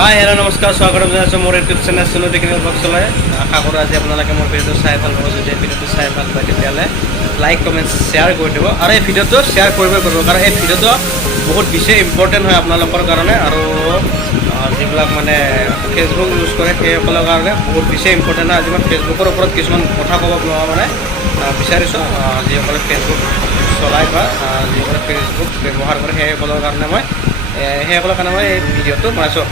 Hi hello' নমস্কাৰ স্বাগতম জনাইছোঁ মোৰ ইউটিউব চেনেল চুনু টেকনিকেল বক্সলৈ। আশা কৰোঁ আজি আপোনালোকে মোৰ ভিডিঅ'টো চাই ভাল পাব। যদি ভিডিঅ'টো চাই ভাল পায় তেতিয়াহ'লে লাইক কমেণ্ট শ্বেয়াৰ কৰি দিব আৰু এই ভিডিঅ'টো শ্বেয়াৰ কৰিবই কৰিব, কাৰণ এই ভিডিঅ'টো বহুত বেছি ইম্পৰ্টেণ্ট হয় আপোনালোকৰ কাৰণে আৰু যিবিলাক মানে ফেচবুক ইউজ কৰে সেইসকলৰ কাৰণে বহুত বেছি ইম্পৰ্টেণ্ট হয়। আজি মই ফেচবুকৰ ওপৰত কিছুমান কথা ক'ব মানে বিচাৰিছোঁ। যিসকলে ফেচবুক চলায় বা যিসকলে ফেচবুক ব্যৱহাৰ কৰে সেইসকলৰ কাৰণে মই এই ভিডিঅ'টো বনাইছোঁ।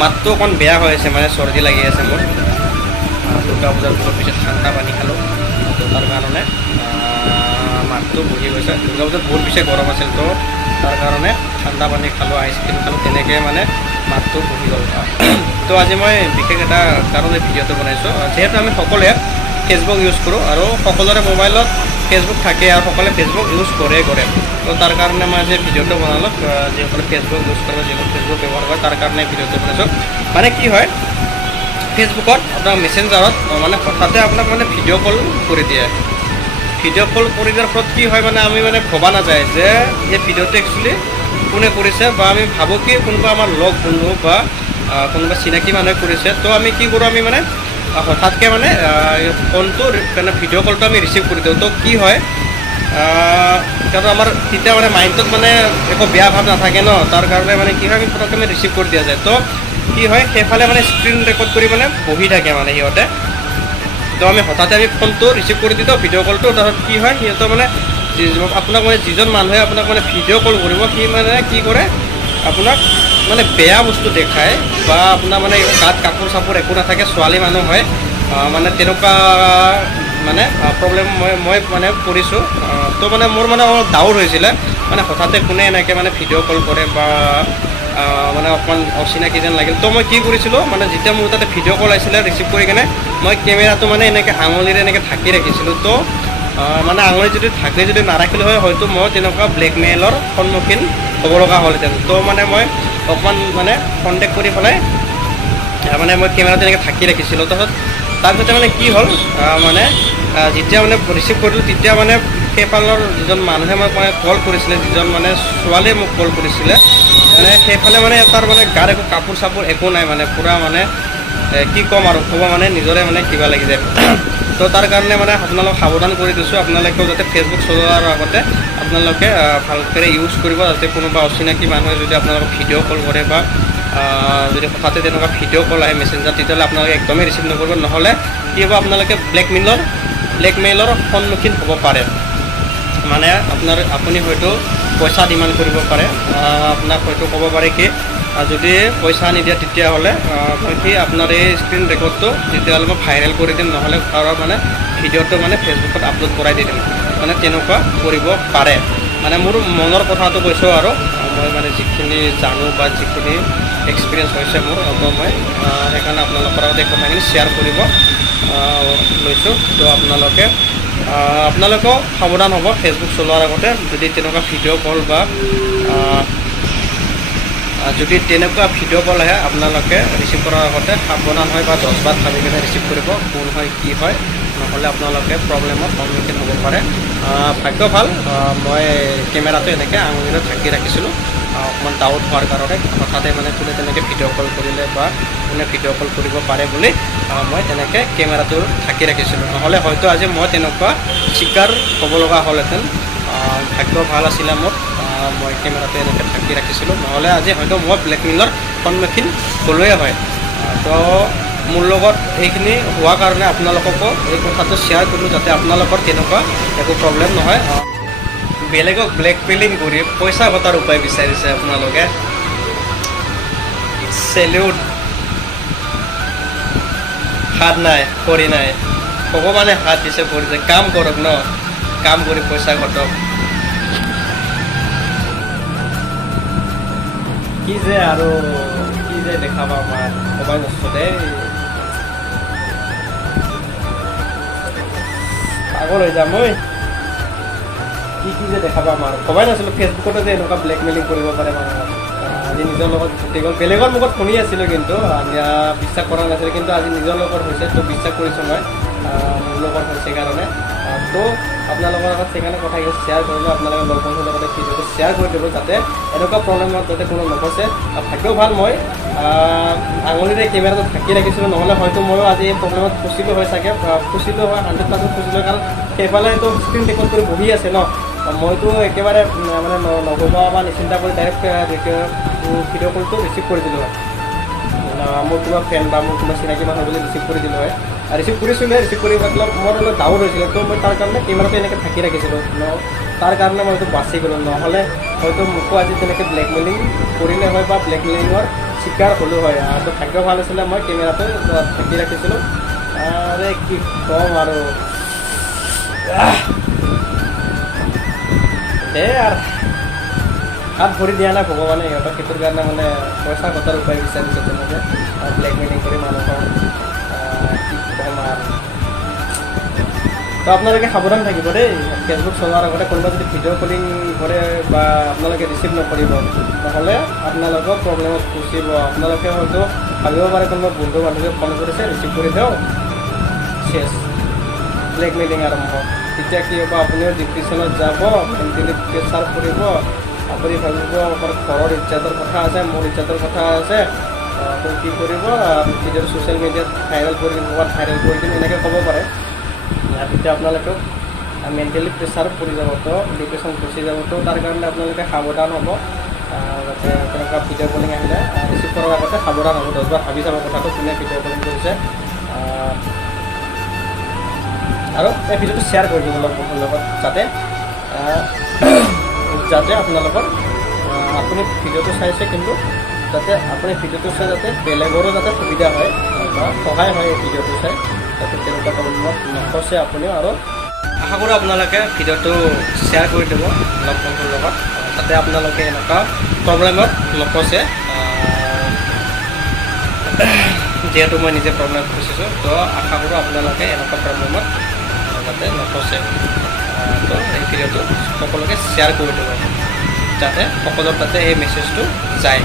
মাতটো অকণ বেয়া হৈ আছে, মানে চৰ্দি লাগি আছে মোৰ। দুৰ্গা পূজাৰ বহুত পিছত ঠাণ্ডা পানী খালোঁ, তো তাৰ কাৰণে মাতটো বহি গৈছে। দুৰ্গা পূজাত বহুত বেছি গৰম আছিল, তো তাৰ কাৰণে ঠাণ্ডা পানী খালোঁ, আইচক্ৰীম খালোঁ, তেনেকৈ মানে মাতটো বহি গ'ল। তো আজি মই বিশেষ এটা কাৰণে ভিডিঅ'টো বনাইছোঁ। যিহেতু আমি সকলোৱে ফেচবুক ইউজ কৰোঁ আৰু সকলোৰে মোবাইলত ফেচবুক থাকে আৰু সকলোৱে ফেচবুক ইউজ কৰে। তো তাৰ কাৰণে মই আজি ভিডিঅ'টো বনালোঁ। যিসকলে ফেচবুক ইউজ কৰে, যিসকলে ফেচবুক ব্যৱহাৰ কৰে তাৰ কাৰণে ভিডিঅ'টো বনাইছোঁ। মানে কি হয়, ফেচবুকত আপোনাৰ মেছেঞ্জাৰত মানে হঠাতে আপোনাক মানে ভিডিঅ' কল কৰি দিয়ে। ভিডিঅ' কল কৰি দিয়াৰ ফলত কি হয়, মানে আমি মানে ভবা নাযায় যে এই ভিডিঅ'টো একচুৱেলি কোনে কৰিছে, বা আমি ভাবোঁ কি কোনোবা আমাৰ লগ বন্ধু বা কোনোবা চিনাকি মানুহে কৰিছে। তো আমি কি কৰোঁ, আমি মানে হঠাৎকৈ মানে ফোনটো মানে ভিডিঅ' কলটো আমি ৰিচিভ কৰি দিওঁ। তো কি হয়, কাৰণ আমাৰ তেতিয়া মানে মাইণ্ডত মানে একো বেয়া ভাৱ নাথাকে ন, তাৰ কাৰণে মানে কি হয়, আমি ফটককৈ মানে ৰিচিভ কৰি দিয়া যায়। তো কি হয়, সেইফালে মানে স্ক্ৰীণ ৰেকৰ্ড কৰি মানে বহি থাকে মানে সিহঁতে। তো আমি হঠাতে আমি ফোনটো ৰিচিভ কৰি দিওঁ ভিডিঅ' কলটো। তাৰপিছত কি হয়, সিহঁতৰ মানে আপোনাক মানে যিজন মানুহে আপোনাক মানে ভিডিঅ' কল কৰিব, সি মানে কি কৰে, আপোনাক মানে বেয়া বস্তু দেখায় বা আপোনাৰ মানে গাত কাপোৰ চাপোৰ একো নাথাকে, ছোৱালী মানুহ হয়, মানে তেনেকুৱা মানে প্ৰব্লেম মই মানে কৰিছোঁ। তো মানে মোৰ মানে অলপ ডাউট হৈছিলে, মানে হঠাতে কোনে এনেকৈ মানে ভিডিঅ' কল কৰে বা মানে অকণমান অচিনাকি যেন লাগিল। তো মই কি কৰিছিলোঁ, মানে যেতিয়া মোৰ তাতে ভিডিঅ' কল আহিছিলে ৰিচিভ কৰি কিনে মই কেমেৰাটো মানে এনেকৈ আঙুলিৰে এনেকৈ ঢাকি ৰাখিছিলোঁ। তো মানে আঙুলি যদি নাৰাখিলোঁ হয়, হয়তো মই তেনেকুৱা ব্লেকমেইলৰ সন্মুখীন হ'ব লগা হ'লহেঁতেন। তো মানে মই অকণমান মানে কণ্টেক্ট কৰি পেলাই মানে মই কেমেৰাটো এনেকৈ ঢাকি ৰাখিছিলোঁ। তাৰপিছতে মানে কি হ'ল, মানে যেতিয়া মানে ৰিচিভ কৰিলোঁ, তেতিয়া মানে সেইফালৰ যিজন মানুহে মোক মানে কল কৰিছিলে, যিজন মানে ছোৱালীয়ে মোক কল কৰিছিলে, মানে সেইফালে মানে তাৰ মানে গাত একো কাপোৰ চাপোৰ একো নাই, মানে পূৰা মানে কি ক'ম আৰু ক'ব মানে নিজৰে মানে কিবা লাগি যায়। তো তাৰ কাৰণে মানে আপোনালোক সাৱধান কৰি দিছোঁ, আপোনালোকেও যাতে ফেচবুক চলোৱাৰ আগতে আপোনালোকে ভালকৈ ইউজ কৰিব, যাতে কোনোবা অচিনাকি মানুহে যদি আপোনালোকক ভিডিঅ' কল কৰে বা যদি হঠাতে তেনেকুৱা ভিডিঅ' কল আহে মেছেঞ্জাৰ, তেতিয়াহ'লে আপোনালোকে একদমেই ৰিচিভ নকৰিব। নহ'লে কি হ'ব, আপোনালোকে ব্লেকমেইলৰ সন্মুখীন হ'ব পাৰে। মানে আপুনি হয়তো পইচা ডিমাণ্ড কৰিব পাৰে, আপোনাক হয়তো ক'ব পাৰে কি যদি পইচা নিদিয়ে তেতিয়াহ'লে মই কি আপোনাৰ এই স্ক্ৰীণ ৰেকৰ্ডটো তেতিয়াহ'লে মই ভাইৰেল কৰি দিম, নহ'লে কাৰোবাৰ মানে ভিডিঅ'টো মানে ফেচবুকত আপলোড কৰাই দি দিম, মানে তেনেকুৱা কৰিব পাৰে। মানে মোৰ মনৰ কথাটো কৈছোঁ আৰু মই মানে যিখিনি জানো বা যিখিনি এক্সপিৰিয়েঞ্চ হৈছে মোৰ, মই সেইকাৰণে আপোনালোকৰ লগত এই কথাখিনি শ্বেয়াৰ কৰিব লৈছোঁ। তো আপোনালোকেও সাৱধান হ'ব ফেচবুক চলোৱাৰ আগতে। যদি তেনেকুৱা ভিডিঅ' কল বা যদি তেনেকুৱা ভিডিঅ' কল আহে, আপোনালোকে ৰিচিভ কৰাৰ আগতে সাৱধান হয় বা 10 বাৰ ভাবি কিনে ৰিচিভ কৰিব, কোন হয় কি হয়, নহ'লে আপোনালোকে প্ৰব্লেমৰ সন্মুখীন হ'ব পাৰে। ভাগ্য ভাল, মই কেমেৰাটো এনেকৈ আঙুলিৰে ঢাকি ৰাখিছিলোঁ, অকণমান ডাউট হোৱাৰ কাৰণে। হঠাতে মানে কোনে তেনেকৈ ভিডিঅ' কল কৰিলে বা কোনে ভিডিঅ' কল কৰিব পাৰে বুলি মই তেনেকৈ কেমেৰাটো ঢাকি ৰাখিছিলোঁ, নহ'লে হয়তো আজি মই তেনেকুৱা চিকাৰ হ'ব লগা হ'লহেঁতেন। ভাগ্য ভাল আছিলে মোৰ, মই কেমেৰাটো এনেকৈ ঢাকি ৰাখিছিলোঁ, নহ'লে আজি হয়তো মই ব্লেকমেইলৰ সন্মুখীন হ'লোৱে হয়। তো মোৰ লগত এইখিনি হোৱাৰ কাৰণে আপোনালোককো এই কথাটো শ্বেয়াৰ কৰিলোঁ, যাতে আপোনালোকৰ তেনেকুৱা একো প্ৰব্লেম নহয়। বেলেগক ব্লেকমেইলিং কৰি পইচা ঘটাৰ উপায় বিচাৰিছে আপোনালোকে, চেলিউট। হাত নাই ভৰি নাই, ভগৱানে হাত দিছে ভৰি দিছে, কাম কৰক ন, কাম কৰি পইচা ঘটক। কি যে আৰু কি যে দেখা পাওঁ আমাৰ ক'বাই নষ্ট দেই, পাগল হৈ যাম মই। কি যে দেখা পাওঁ আমাৰ ক'বাই নাছিলোঁ ফেচবুকতে যে এনেকুৱা ব্লেকমেইলিং কৰিব পাৰে মানুহক। আজি নিজৰ লগত ঘটি গ'ল। বেলেগৰ মুখত শুনি আছিলোঁ কিন্তু বিশ্বাস কৰা নাছিলোঁ, কিন্তু আজি নিজৰ লগত হৈছে, তো বিশ্বাস কৰিছোঁ মই মোৰ লগত হৈছে কাৰণে। তো আপোনালোকৰ লগত সেইকাৰণে কথাখিনি শ্বেয়াৰ কৰিলোঁ, আপোনালোকে লগ বন্ধুৰ লগতে ভিডিঅ'টো শ্বেয়াৰ কৰি দিব যাতে এনেকুৱা প্ৰব্লেমত যাতে কোনো নফচে। ভাগ্য ভাল মই আঙুলিৰে কেমেৰাটো ঢাকি ৰাখিছিলোঁ, নহ'লে হয়তো ময়ো আজি এই প্ৰব্লেমত ফচিলোঁ হয় চাগে, ফচিলোঁ হয় 100% ফচিলোঁ, কাৰণ সেইফালেতো স্ক্ৰীণ ৰেকৰ্ড কৰি বহি আছে ন, মইতো একেবাৰে মানে নভবা বা নিচিন্তা কৰি ডাইৰেক্ট ভিডিঅ' কলটো ৰিচিভ কৰি দিলোঁ হয়। মোৰ কিবা ফ্ৰেণ্ড বা মোৰ কিবা চিনাকি মানুহ বুলি ৰিচিভ কৰি দিলোঁ হয়, ৰিচিভ কৰিছিলোঁ। ৰিচিভ কৰি মতলব মোৰ অলপ ডাউট হৈছিলে, তো মই তাৰ কাৰণে কেমেৰাটো এনেকৈ ঢাকি ৰাখিছিলোঁ, তাৰ কাৰণে মই হয়তো বাচি গ'লোঁ, নহ'লে হয়তো মোকো আজি তেনেকৈ ব্লেকমেইলিং কৰিলে হয় বা ব্লেকমেইলিঙৰ চিকাৰ হ'লোঁ হয়। তো ভাগ্য ভাল আছিলে মই কেমেৰাটো ঢাকি ৰাখিছিলোঁ। আৰে কি ক'ম আৰু আৰু হাত ভৰি দিয়া নাই ভগৱানে সিহঁতক, সেইটোৰ কাৰণে মানে পইচা ঘটাৰ উপায় বিচাৰিছে তেনেকৈ ব্লেকমেইলিং কৰি মানুহক। কি ক'ম আৰু, তো আপোনালোকে সাৱধান থাকিব দেই। ফেচবুক চলোৱাৰ আগতে কোনোবা যদি ভিডিঅ' কলিং কৰে বা আপোনালোকে ৰিচিভ নকৰিব, নহ'লে আপোনালোকৰ প্ৰব্লেমত ফচিব। আপোনালোকে হয়তো ভাবিব পাৰে কোনোবা বন্ধু বান্ধৱীয়ে ফোন কৰিছে, ৰিচিভ কৰি দিওঁ, চেছ, ব্লেকমেইলিং আৰম্ভ। তেতিয়া কি হ'ব, আপুনিও ডিপ্ৰেশ্যনত যাব, মেণ্টেলি প্ৰেছাৰ পৰিব, আপুনি ভাবিব আমাৰ ঘৰৰ ইজ্জতৰ কথা আছে, মোৰ ইজ্জতৰ কথা আছে, আপুনি কি কৰিব, ভিডিঅ'টো ছ'চিয়েল মিডিয়াত ভাইৰেল কৰি দিম, ক'ৰবাত ভাইৰেল কৰি দিম, এনেকৈ ক'ব পাৰে। তেতিয়া আপোনালোকেও মেণ্টেলি প্ৰেছাৰত পৰি যাব, তো ডিপ্ৰেশ্যন গুচি যাব। তো তাৰ কাৰণে আপোনালোকে সাৱধান হ'ব, যাতে তেনেকুৱা ভিডিঅ' কলিং আহিলে ৰিচিভ কৰাৰ আগতে সাৱধান হ'ব, 10 বাৰ ভাবি চাব কথাটো, কোনে ভিডিঅ' কলিং কৰিছে। আৰু এই ভিডিঅ'টো শ্বেয়াৰ কৰি দিব লগ বন্ধুৰ লগত, যাতে আপোনালোকৰ আপুনি ভিডিঅ'টো চাইছে, কিন্তু যাতে আপুনি ভিডিঅ'টো চাই যাতে বেলেগৰো যাতে সুবিধা হয় বা সহায় হয় এই ভিডিঅ'টো চাই, যাতে তেনেকুৱা প্ৰব্লেমত নফচে আপুনিও। আৰু আশা কৰোঁ আপোনালোকে ভিডিঅ'টো শ্বেয়াৰ কৰি দিব লগ বন্ধুৰ লগত, যাতে আপোনালোকে এনেকুৱা প্ৰব্লেমত নফচে। যিহেতু মই নিজে প্ৰব্লেমত ফচিছোঁ, তো আশা কৰোঁ আপোনালোকে এনেকুৱা প্ৰব্লেমত যাতে নফচে। তো এই ভিডিঅ'টো সকলোকে শ্বেয়াৰ কৰি দিব, যাতে সকলোৰ তাতে এই মেছেজটো যায়।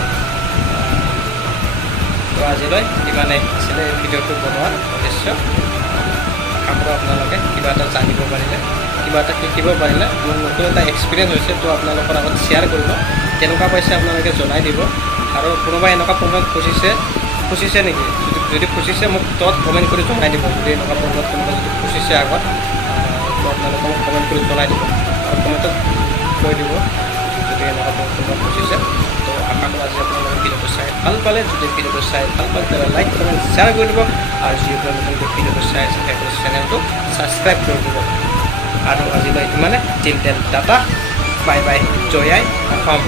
তো আজিলৈ ইমানেই আছিলে এই ভিডিঅ'টো বনোৱাৰ উদ্দেশ্য। আশা কৰোঁ আপোনালোকে কিবা এটা জানিব পাৰিলে, কিবা এটা শিকিব পাৰিলে। মোৰ নতুন এটা এক্সপিৰিয়েঞ্চ হৈছে, তো আপোনালোকৰ আগত শ্বেয়াৰ কৰিব, কেনেকুৱা পাইছে আপোনালোকে জনাই দিব। আৰু কোনোবাই এনেকুৱা প্ৰব্লেমত ফচিছে নেকি, যদি ফচিছে মোক তলত কমেণ্ট কৰি জনাই দিব। যদি এনেকুৱা প্ৰব্লেমত কোনোবা যদি ফচিছে আগত, তো আপোনালোকে মোক কমেণ্ট কৰি জনাই দিব, আৰু কমেণ্টত কৈ দিব যদি এনেকুৱা প্ৰব্লেমত ফচিছে। তো আশা কৰোঁ আজি আপোনালোকে ভিডিঅ'টো চাই ভাল পালে, যদি ভিডিঅ'টো চাই ভাল পালে তেতিয়াহ'লে লাইক কমেণ্ট শ্বেয়াৰ কৰি দিব, আৰু যিসকলে নতুনকৈ ভিডিঅ'টো চাই আছে সেইসকলে চেনেলটো ছাবস্ক্ৰাইব কৰি দিব। আৰু আজিলৈ ইমানে, till then tata, bye bye, জয় আই অসম।